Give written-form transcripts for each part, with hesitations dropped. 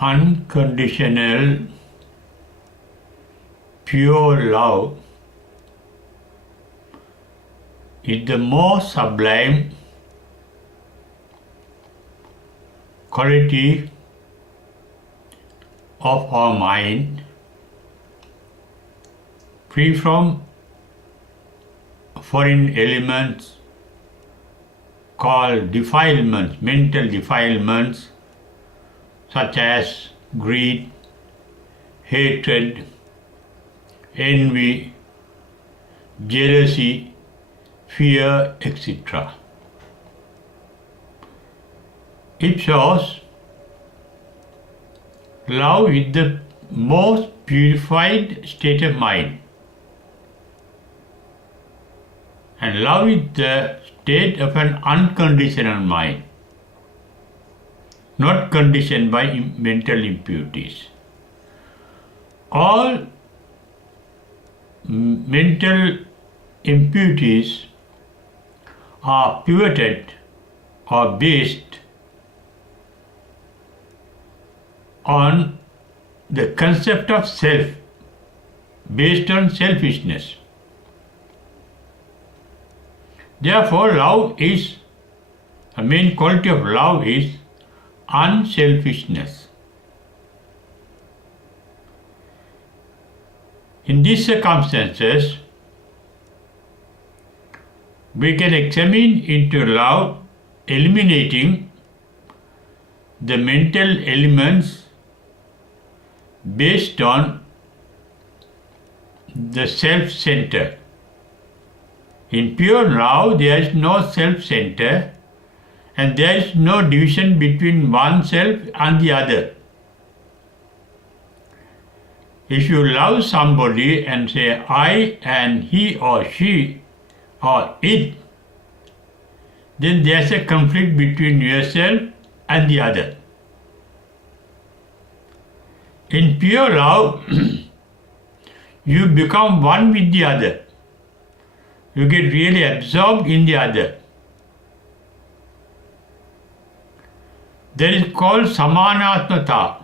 unconditional, pure love is the most sublime quality of our mind, free from foreign elements called defilements, mental defilements such as greed, hatred, envy, jealousy, fear, etc. It shows love is the most purified state of mind, and love is the state of an unconditional mind, not conditioned by mental impurities. All mental impurities are pivoted or based on the concept of self, based on selfishness. Therefore, the main quality of love is unselfishness. In these circumstances, we can examine into love, eliminating the mental elements based on the self-center. In pure love, there is no self-center and there is no division between oneself and the other. If you love somebody and say I and he or she or it, then there is a conflict between yourself and the other. In pure love, you become one with the other. You get really absorbed in the other. That is called samanatmata.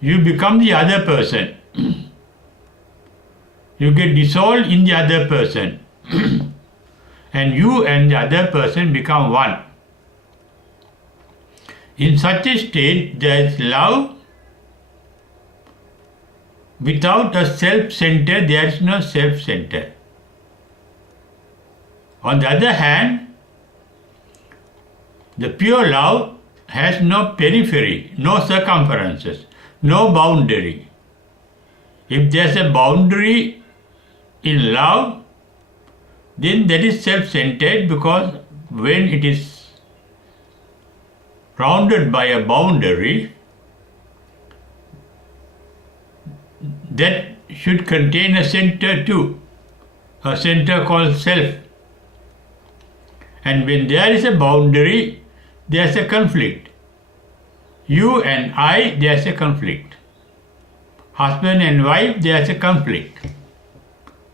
You become the other person. You get dissolved in the other person. And you and the other person become one. In such a state, there is love. Without a self-center, there is no self-center. On the other hand, the pure love has no periphery, no circumferences, no boundary. If there is a boundary in love, then that is self-centered, because when it is rounded by a boundary, that should contain a center too, a center called self. And when there is a boundary, there is a conflict. You and I, there is a conflict. Husband and wife, there is a conflict.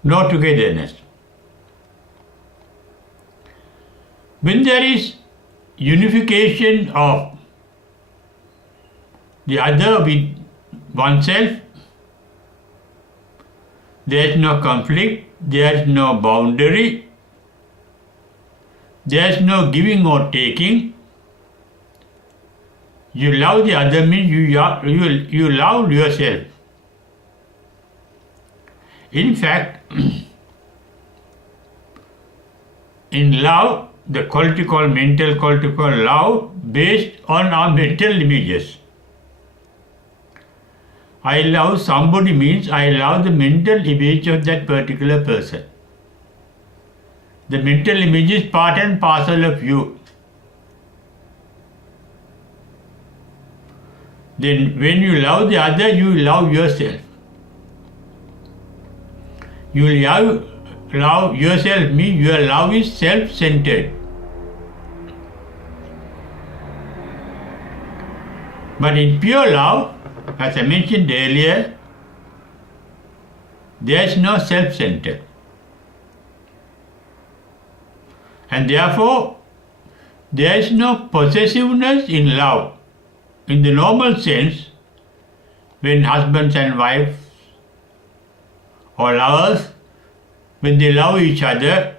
No togetherness. When there is unification of the other with oneself, there is no conflict, there is no boundary, there is no giving or taking. You love the other means you love yourself. In fact, in love, the quality called mental quality called love, based on our mental images. I love somebody means I love the mental image of that particular person. The mental image is part and parcel of you. Then when you love the other, you love yourself. You love yourself means your love is self-centered. But in pure love, as I mentioned earlier, there is no self-center. And therefore, There is no possessiveness in love. In the normal sense, when husbands and wives or lovers, when they love each other,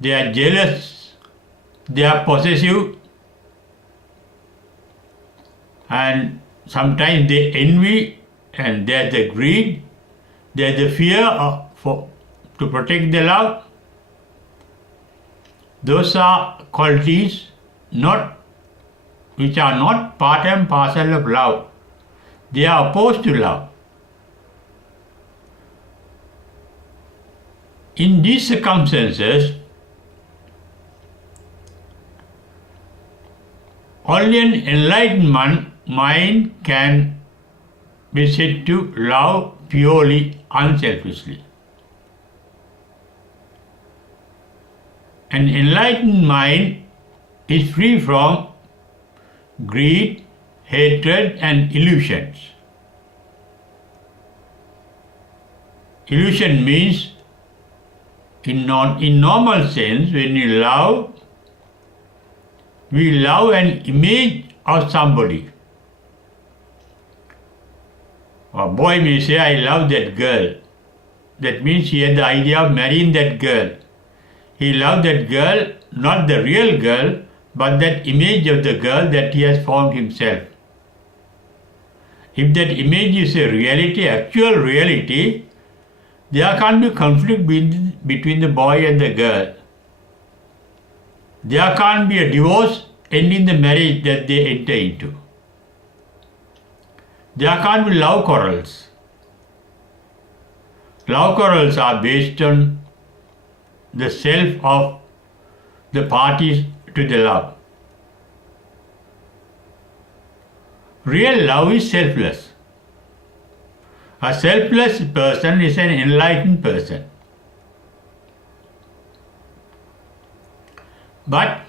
they are jealous, they are possessive, and sometimes they envy, and there's the greed, there's the fear to protect the love. Those are qualities which are not part and parcel of love. They are opposed to love. In these circumstances, only an enlightened mind can be said to love purely, unselfishly. An enlightened mind is free from greed, hatred, and illusions. Illusion means, in normal sense, when you love, we love an image of somebody. A boy may say, I love that girl. That means he had the idea of marrying that girl. He loved that girl, not the real girl, but that image of the girl that he has formed himself. If that image is a reality, actual reality, there can't be conflict between the boy and the girl. There can't be a divorce ending the marriage that they enter into. There can't be love quarrels. Love quarrels are based on the self of the parties to the love. Real love is selfless. A selfless person is an enlightened person. But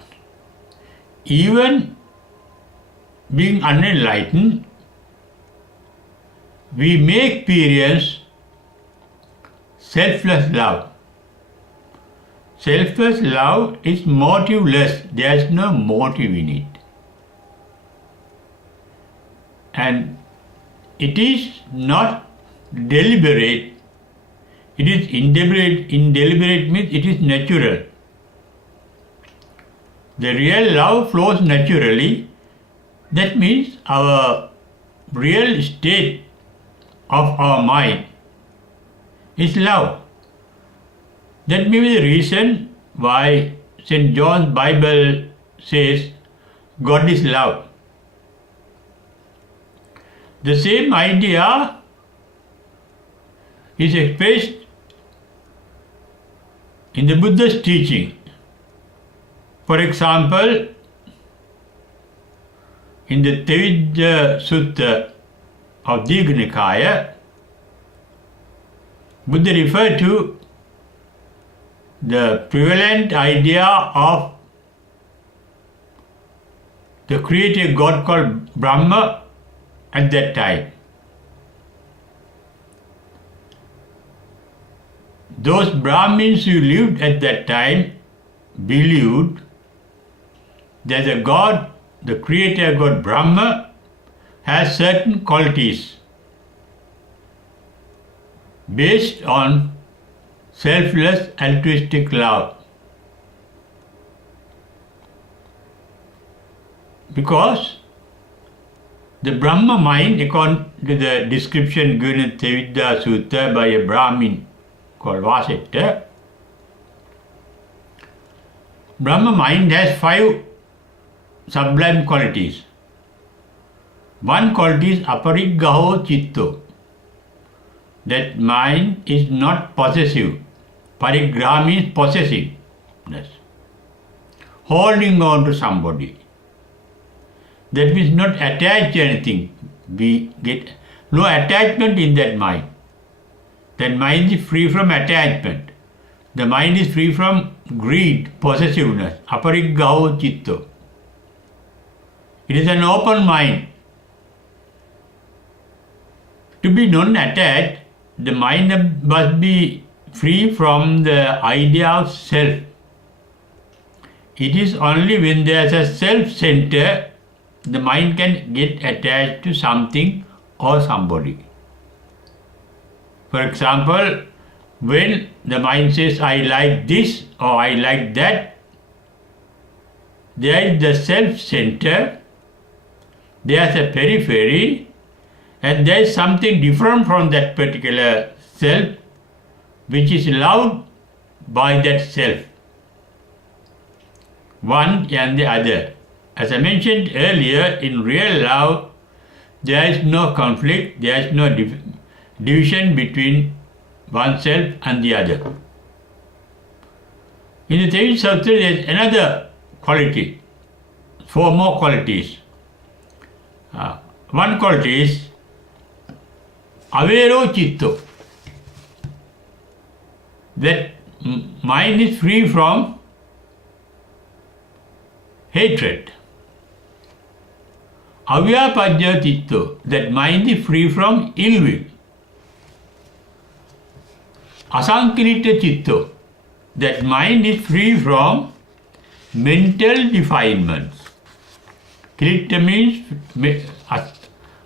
even being unenlightened, we may experience selfless love. Selfless love is motiveless. There is no motive in it. And it is not deliberate. It is indeliberate. Indeliberate means it is natural. The real love flows naturally. That means our real state of our mind is love. That may be the reason why St. John's Bible says God is love. The same idea is expressed in the Buddha's teaching. For example, in the Tevijja Sutta of Digha Nikaya, Buddha referred to the prevalent idea of the creator God called Brahma at that time. Those Brahmins who lived at that time believed that the God, the creator God Brahma, has certain qualities based on selfless altruistic love. Because the Brahma mind, according to the description given in Tevijja Sutta by a Brahmin called Vasetta, Brahma mind has 5 sublime qualities. One quality is apariggaho chitto. That mind is not possessive. Parigraha means possessiveness. Holding on to somebody. That means not attached to anything. We get no attachment in that mind. That mind is free from attachment. The mind is free from greed, possessiveness. Apariggaho chitto. It is an open mind. To be non-attached, the mind must be free from the idea of self. it is only when there is a self-center the mind can get attached to something or somebody. For example, when the mind says, I like this or I like that, there is the self-center, there is a periphery, and there is something different from that particular self which is loved by that self, one and the other. As I mentioned earlier, in real love, there is no conflict, there is no division between oneself and the other. In the Tevin Sutra, there is another quality, 4 more qualities. One quality is avero chitto, that mind is free from hatred. Avyapadya chitto, that mind is free from ill will. Asankilita chitto, that mind is free from mental defilements. Kilita means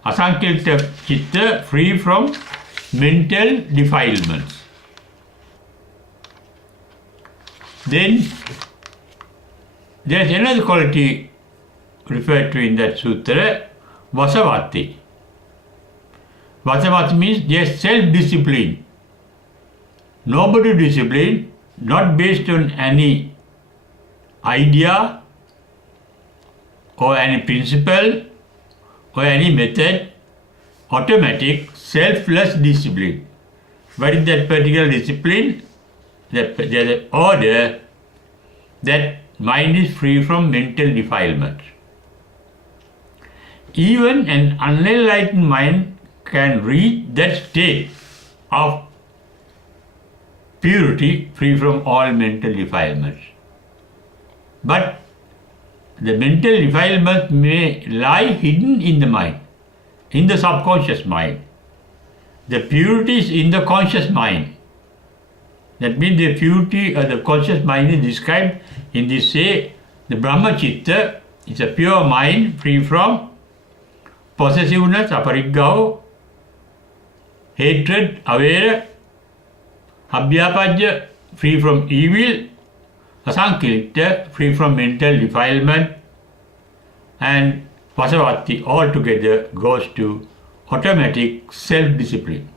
asankilita chitta, free from mental defilements. Then there is another quality referred to in that sutra, vasavati. Vasavati means there is self-discipline. Nobody discipline, not based on any idea or any principle or any method, automatic, selfless discipline. What is that particular discipline? There is an order that mind is free from mental defilement. Even an unenlightened mind can reach that state of purity, free from all mental defilements. But the mental defilements may lie hidden in the mind, in the subconscious mind. The purity is in the conscious mind. That means the purity of the conscious mind is described in this say, the Brahmachitta is a pure mind free from possessiveness, apariggao, hatred, avera, abhyapadya, free from evil, asankilita, free from mental defilement, and vasavati altogether goes to automatic self-discipline.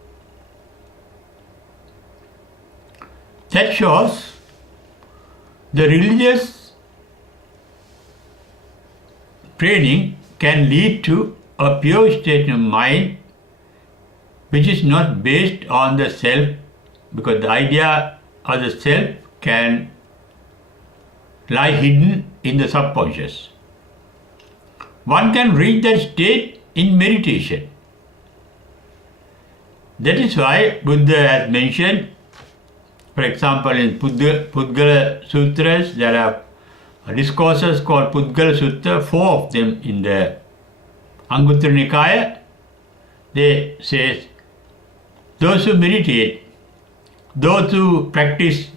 That shows the religious training can lead to a pure state of mind which is not based on the self, because the idea of the self can lie hidden in the subconscious. One can reach that state in meditation. That is why Buddha has mentioned, for example, in Pudgala Sutras, there are discourses called Pudgala Sutta, 4 of them in the Anguttara Nikaya. They say, those who meditate, those who practice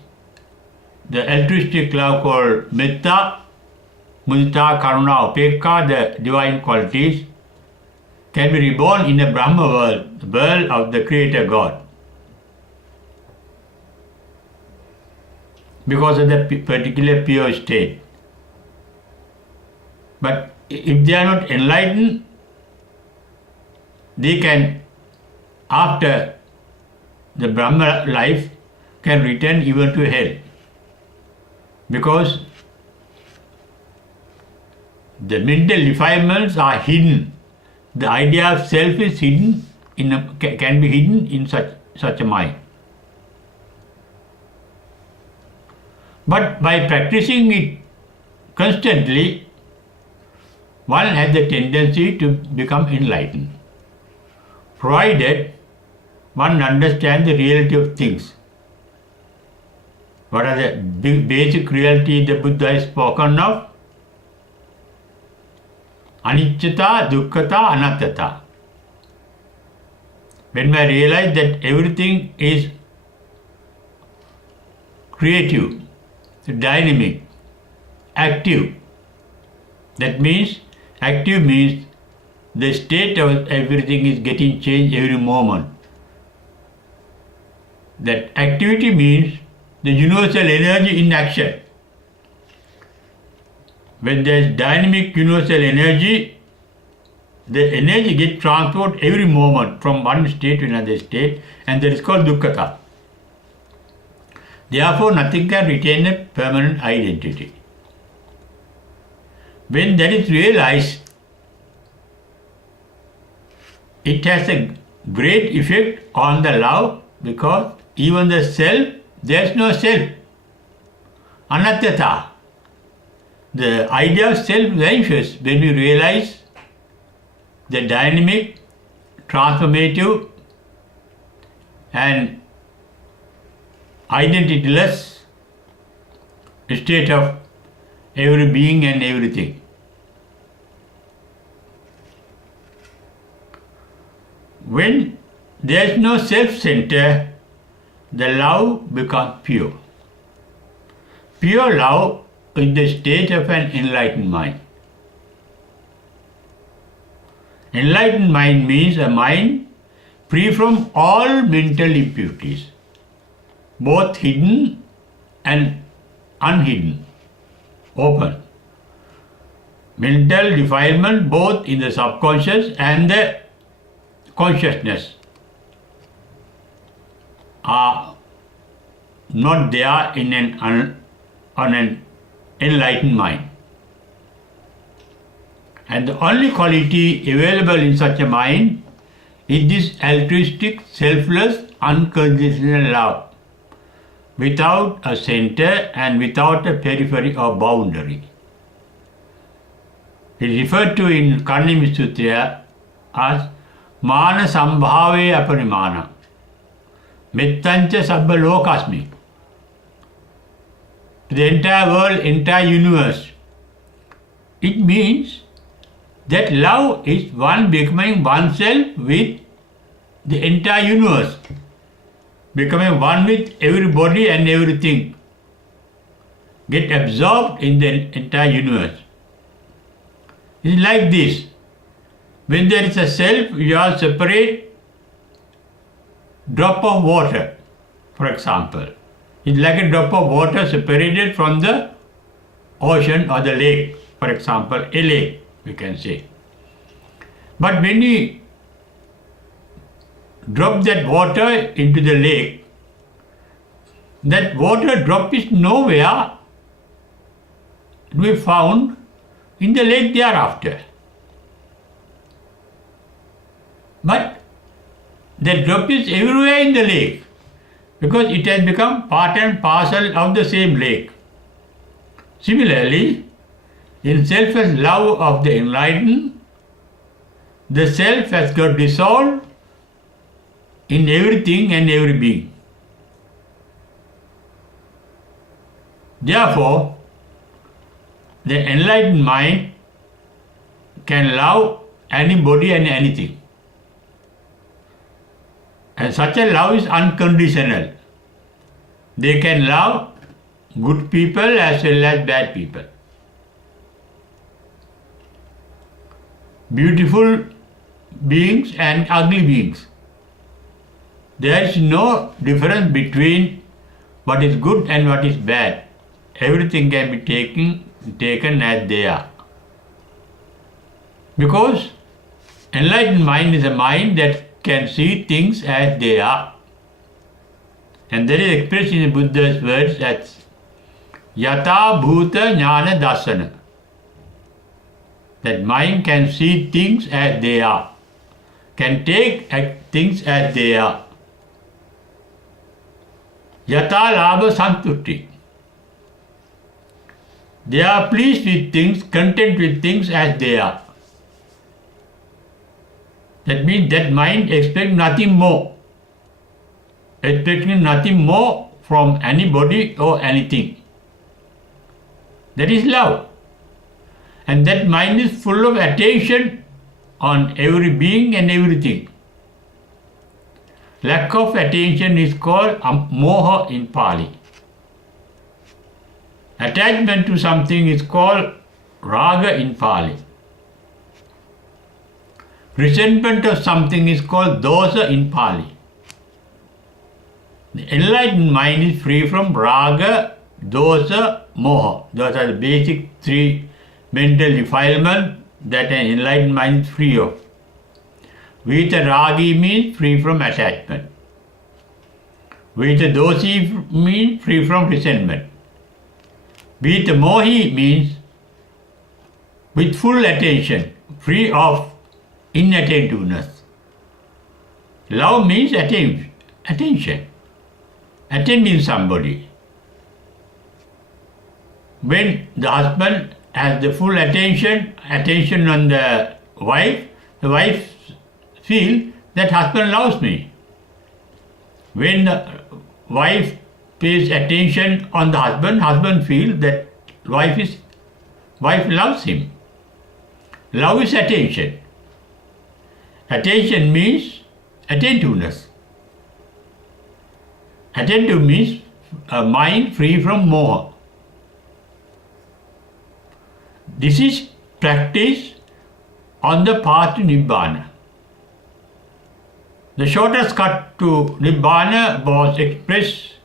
the altruistic love called metta, mudita, karuna, upekka, the divine qualities, can be reborn in the Brahma world, the world of the Creator God. Because of the particular pure state. But if they are not enlightened, they can, after the Brahma life, can return even to hell. Because the mental defilements are hidden. The idea of self is hidden, can be hidden in such a mind. But by practicing it constantly, one has the tendency to become enlightened, provided one understands the reality of things. What are the basic reality the Buddha has spoken of? Anicchata, Dukkhata, Anattata. When I realize that everything is creative, dynamic, active. That means, active means the state of everything is getting changed every moment. That activity means the universal energy in action. When there is dynamic universal energy, the energy gets transported every moment from one state to another state, and that is called dukkhata. Therefore, nothing can retain a permanent identity. When that is realized, it has a great effect on the love, because even the self, there is no self. Anattata. The idea of self vanishes when we realize the dynamic, transformative, and identityless state of every being and everything. When there is no self-center, the love becomes pure. Pure love is the state of an enlightened mind. Enlightened mind means a mind free from all mental impurities, both hidden and unhidden, open. Mental defilement both in the subconscious and the consciousness are not there in an enlightened mind. And the only quality available in such a mind is this altruistic, selfless, unconditional love, without a center and without a periphery or boundary. It is referred to in Karnimi Sutra as Mana Sambhave Aparimana, Mettancha Sabba Lokasmi. The entire world, entire universe. It means that love is one becoming oneself with the entire universe, becoming one with everybody and everything, get absorbed in the entire universe. It is like this. When there is a self, you are separate drop of water, for example. It's like a drop of water separated from the ocean or the lake, for example, a lake, we can say. But when you drop that water into the lake, that water drop is nowhere to be found in the lake thereafter. But that drop is everywhere in the lake, because it has become part and parcel of the same lake. Similarly, in selfless love of the enlightened, the self has got dissolved in everything and every being. Therefore, the enlightened mind can love anybody and anything. And such a love is unconditional. They can love good people as well as bad people, beautiful beings and ugly beings. There is no difference between what is good and what is bad. Everything can be taken as they are. Because enlightened mind is a mind that can see things as they are. And that is expressed in the Buddha's words as Yata Bhuta Jnana Dasana. That mind can see things as they are, can take things as they are. Yata Labha Santushti. They are pleased with things, content with things as they are. That means that mind expects nothing more, expecting nothing more from anybody or anything. That is love. And that mind is full of attention on every being and everything. Lack of attention is called moha in Pali. Attachment to something is called raga in Pali. Resentment of something is called dosa in Pali. The enlightened mind is free from raga, dosa, moha. Those are the basic three mental defilements that an enlightened mind is free of. Vita ragi means free from attachment. Vita dosi means free from resentment. Vita mohi means with full attention, free of inattentiveness. Love means attention. Attending somebody. When the husband has the full attention on the wife feels that husband loves me. When the wife pays attention on the husband feels that wife loves him. Love is attention. Attention means attentiveness. Attentive means a mind free from moha. This is practice on the path to Nibbana. The shortest cut to Nibbana was expressed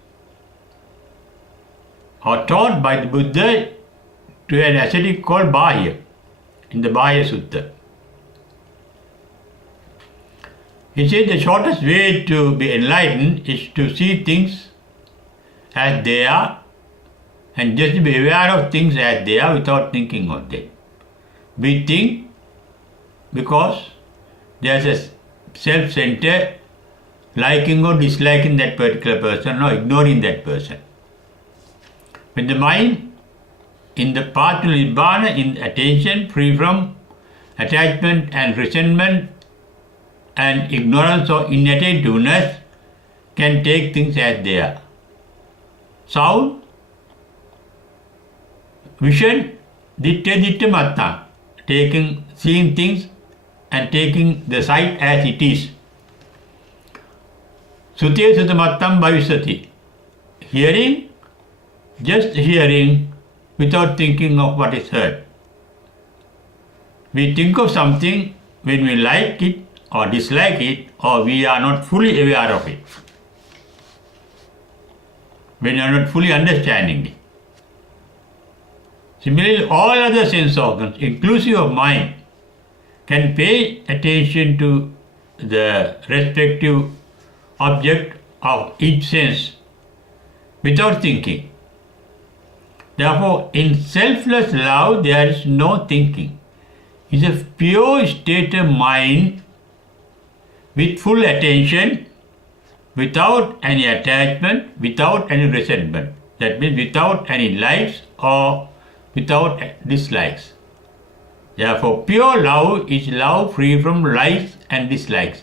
or taught by the Buddha to an ascetic called Bahya in the Bahya Sutta. He said the shortest way to be enlightened is to see things as they are and just be aware of things as they are without thinking of them. We think because there's a self-centered liking or disliking that particular person or ignoring that person. When the mind in the path to Nibbana, in attention, free from attachment and resentment and ignorance or inattentiveness, can take things as they are. Sound, vision, ditta matta, seeing things and taking the sight as it is. Sute sutamattam bhavisati. Hearing, just hearing without thinking of what is heard. We think of something when we like it or dislike it, or we are not fully aware of it. When we are not fully understanding it. Similarly, all other sense organs, inclusive of mind, can pay attention to the respective object of each sense without thinking. Therefore, in selfless love, there is no thinking. It is a pure state of mind with full attention, without any attachment, without any resentment. That means without any likes or without dislikes. Therefore, pure love is love free from likes and dislikes.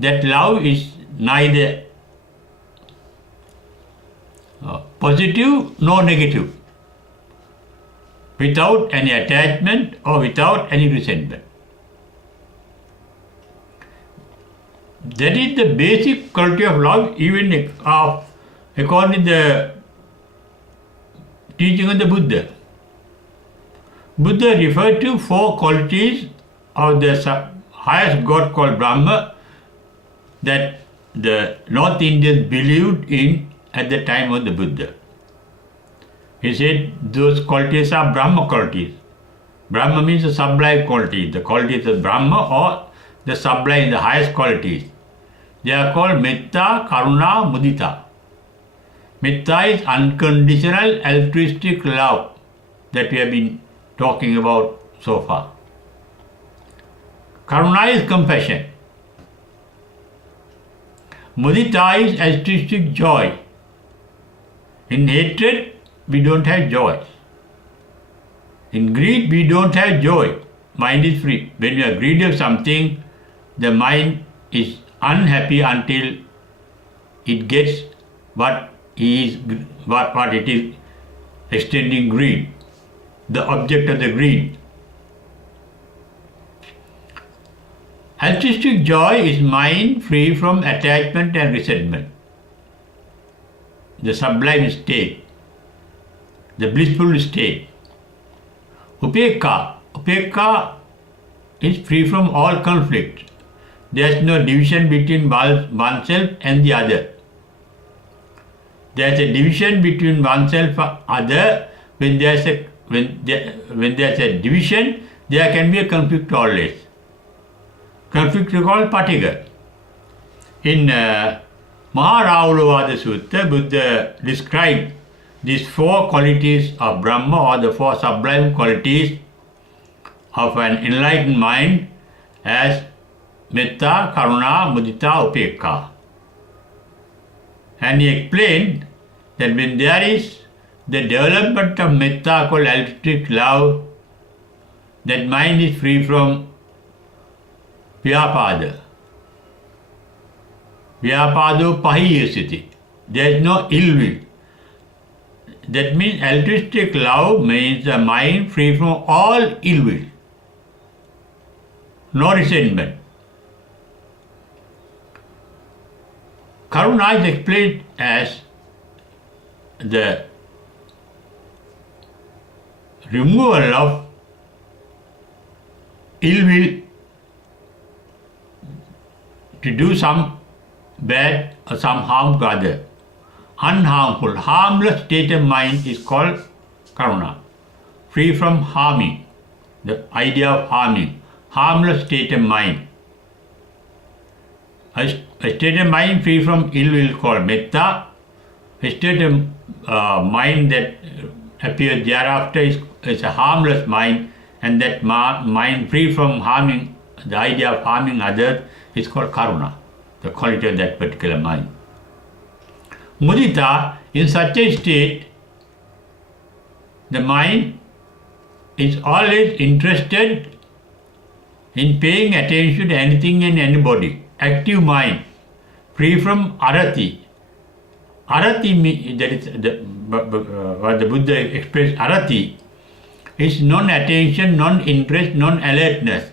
That love is neither positive nor negative, without any attachment or without any resentment. That is the basic quality of love, even according to the teaching of the Buddha. Buddha referred to 4 qualities of the highest God called Brahma that the North Indians believed in at the time of the Buddha. He said those qualities are Brahma qualities. Brahma means the sublime quality, the qualities of Brahma or the sublime, the highest qualities. They are called Metta, Karuna, Mudita. Metta is unconditional altruistic love that we have been talking about so far. Karuna is compassion. Mudita is altruistic joy. In hatred, we don't have joy. In greed, we don't have joy. Mind is free. When we are greedy of something, the mind is unhappy until it gets what it is extending greed, the object of the greed. Altruistic joy is mind free from attachment and resentment, the sublime state. the blissful state. Upekka is free from all conflict. There is no division between oneself and the other. There is a division between oneself and other. When there is a division, there can be a conflict always. Conflict is called patiga. In Maharavulvada Sutta, Buddha described these four qualities of Brahma, or the four sublime qualities of an enlightened mind, as metta, karuna, mudita, upekka. And he explained that when there is the development of metta, called altruistic love, that mind is free from vyapada. Vyapado pahiyasiti. There is no ill will. That means altruistic love means a mind free from all ill will. No resentment. Karuna is explained as the removal of ill will to do some bad or some harm to others. Unharmful, harmless state of mind is called karuna. Free from harming, the idea of harming. Harmless state of mind. A state of mind free from ill will is called metta. A state of mind that appears thereafter is a harmless mind, and that mind free from harming, the idea of harming others, is called karuna, the quality of that particular mind. Mudita, in such a state, the mind is always interested in paying attention to anything and anybody. Active mind, free from arati. Arati, that is what the Buddha expressed, arati is non-attention, non-interest, non-alertness.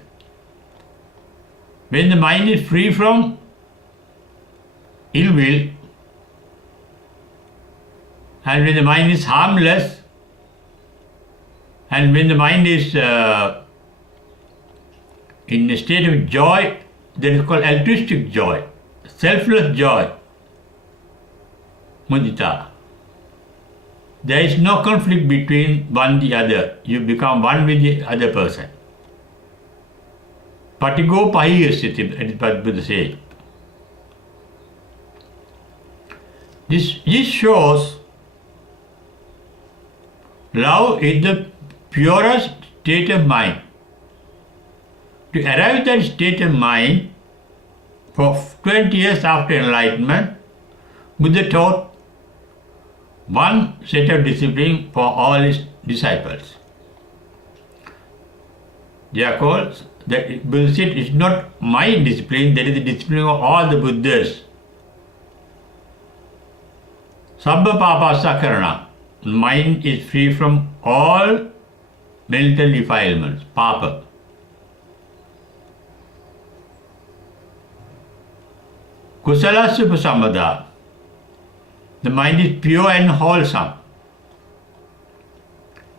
When the mind is free from ill will, and when the mind is harmless, and when the mind is in a state of joy, that is called altruistic joy, selfless joy, mudita. There is no conflict between one and the other. You become one with the other person. Patigo pahiyasiti, that is what Buddha says. This shows love is the purest state of mind. To arrive at that state of mind, for 20 years after enlightenment, Buddha taught one set of discipline for all his disciples. They are called, that Buddha said, it's not my discipline, that is the discipline of all the Buddhas. Sabba papasa karana. Mind is free from all mental defilements, papa. Kusalasya upasampada. The mind is pure and wholesome.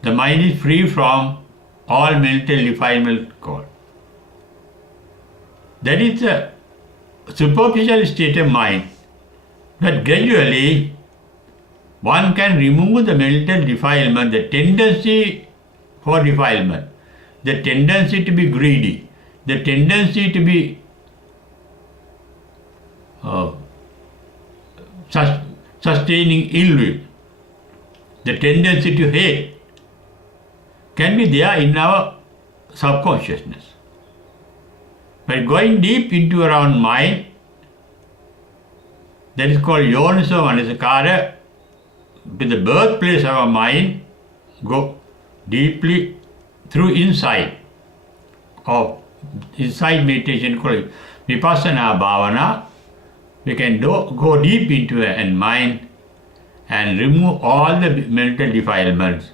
The mind is free from all mental defilement called. That is a superficial state of mind, that gradually one can remove the mental defilement, the tendency for defilement, the tendency to be greedy, the tendency to be sustaining ill will, the tendency to hate, can be there in our subconsciousness. By going deep into our own mind, that is called yoniso manasikara, with the birthplace of our mind, go deeply through insight meditation called vipassana bhavana. We can go deep into a mind and remove all the mental defilements,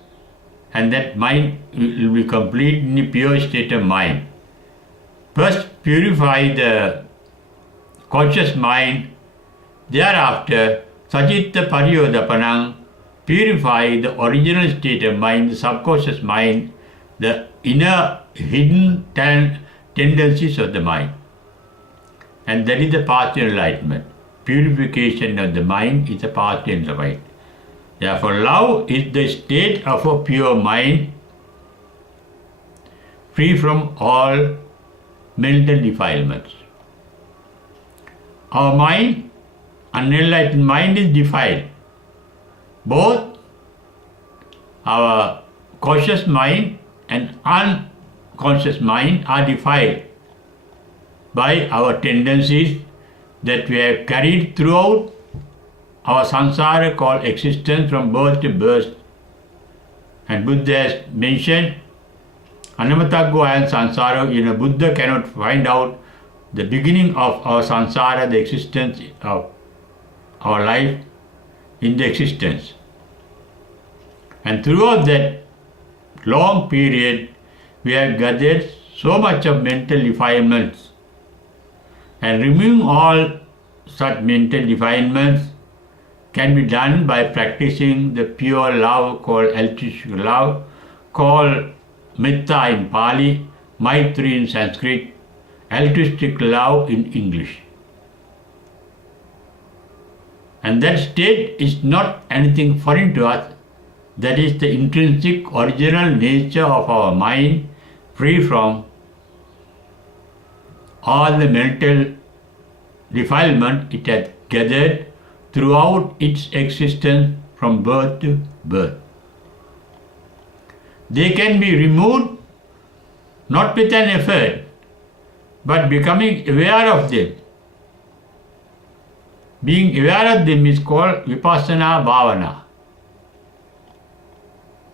and that mind will be complete in a pure state of mind. First purify the conscious mind, thereafter sacitta pariyodapanam, purify the original state of mind, the subconscious mind, the inner hidden tendencies of the mind. And that is the path to enlightenment. Purification of the mind is the path to enlightenment. Therefore, love is the state of a pure mind, free from all mental defilements. Our mind, unenlightened mind, is defiled. Both our conscious mind and unconscious mind are defiled by our tendencies that we have carried throughout our samsara called existence from birth to birth. And Buddha has mentioned, Anamataggo and samsara, Buddha cannot find out the beginning of our samsara, the existence of our life in the existence. And throughout that long period, we have gathered so much of mental defilements. And removing all such mental defilements can be done by practicing the pure love called altruistic love, called Metta in Pali, Maitri in Sanskrit, altruistic love in English. And that state is not anything foreign to us. That is the intrinsic original nature of our mind, free from all the mental defilement it has gathered throughout its existence from birth to birth. They can be removed not with an effort, but becoming aware of them. Being aware of them is called vipassana bhavana.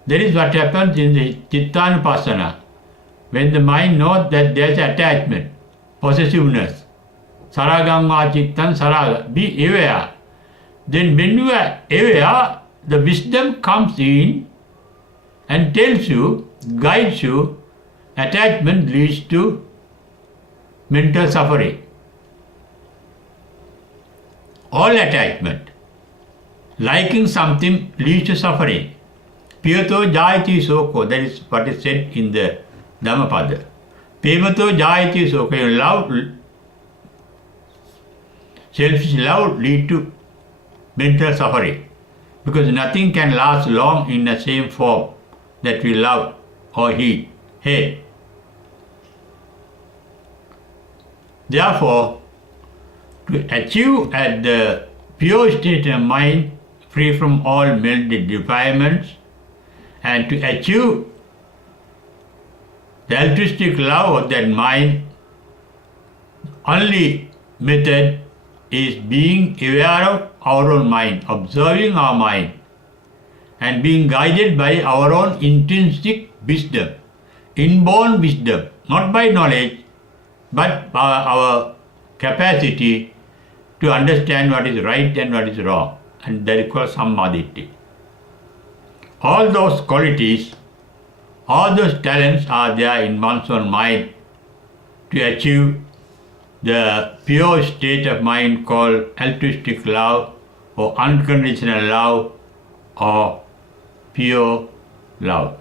That is what happens in the chittanupassana, when the mind knows that there is attachment, possessiveness. Saragam va chittan saraga. Be aware. Then when you are aware, the wisdom comes in and tells you, guides you, attachment leads to mental suffering. All attachment, liking something leads to suffering. Piyato jayati soko, that is what is said in the Dhammapada. Pemato jayati soko, love, selfish love leads to mental suffering, because nothing can last long in the same form that we love or hate. Therefore, to achieve at the pure state of mind, free from all mental defilements, and to achieve the altruistic love of that mind, only method is being aware of our own mind, observing our mind, and being guided by our own intrinsic wisdom, inborn wisdom, not by knowledge, but by our capacity to understand what is right and what is wrong, and that is called sammaditthi. All those qualities, all those talents are there in one's own mind to achieve the pure state of mind called altruistic love or unconditional love or pure love.